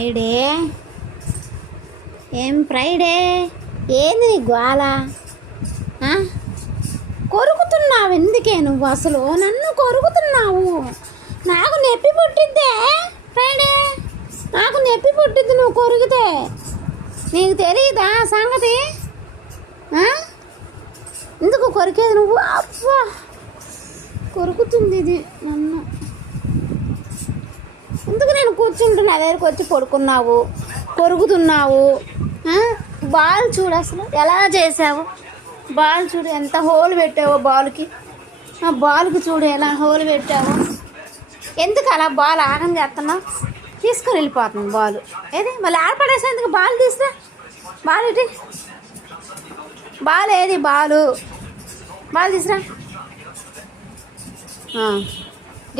Friday ఏం Friday ఏంది నీ గోల? కొరుకుతున్నావు ఎందుకే నువ్వు? అసలు నన్ను కొరుకుతున్నావు. నాకు నొప్పి పుట్టిద్దే ఫ్రైడే, నాకు నొప్పి పుట్టిద్ది నువ్వు కొరికితే. నీకు తెలియదా సంగతి? ఎందుకు కొరికేది నువ్వు? అబ్బా కొరుకుతుంది ఇది నన్ను. ఎందుకు నేను కూర్చుంటున్నా దగ్గరికి వచ్చి పడుకున్నావు, కొరుకుతున్నావు? బాల్ చూడు అసలు ఎలా చేసావు. బాల్ చూడు ఎంత హోల్ పెట్టావో బాల్కి. బాల్కి చూడు ఎలా హోల్ పెట్టావో. ఎందుకు అలా బాల్ ఆగం చేస్తున్నావు? తీసుకొని వెళ్ళిపోతుంది బాల్. ఏది మళ్ళీ ఆడపడేసేందుకు బాల్ తీసురా. బాల్ ఇటీ, బాల్ ఏది? బాలు బాల్ తీసురా.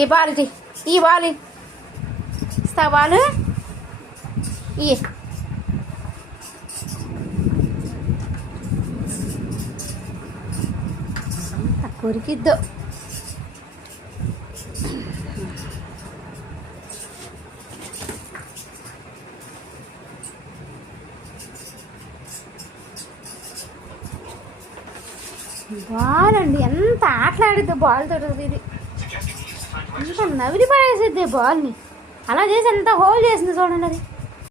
ఈ బాల్ ఇటీ, ఈ బాల్ ఇస్తా. బాలు ఇ కొరికిద్దు. బాల్ అండి ఎంత ఆటలాడిద్ది బాల్ తోటి. ఇది ఎంత నవిలి పడేసిద్ది బాల్ని. అలా చేసి ఎంత హోల్ చేసింది చూడండి అది.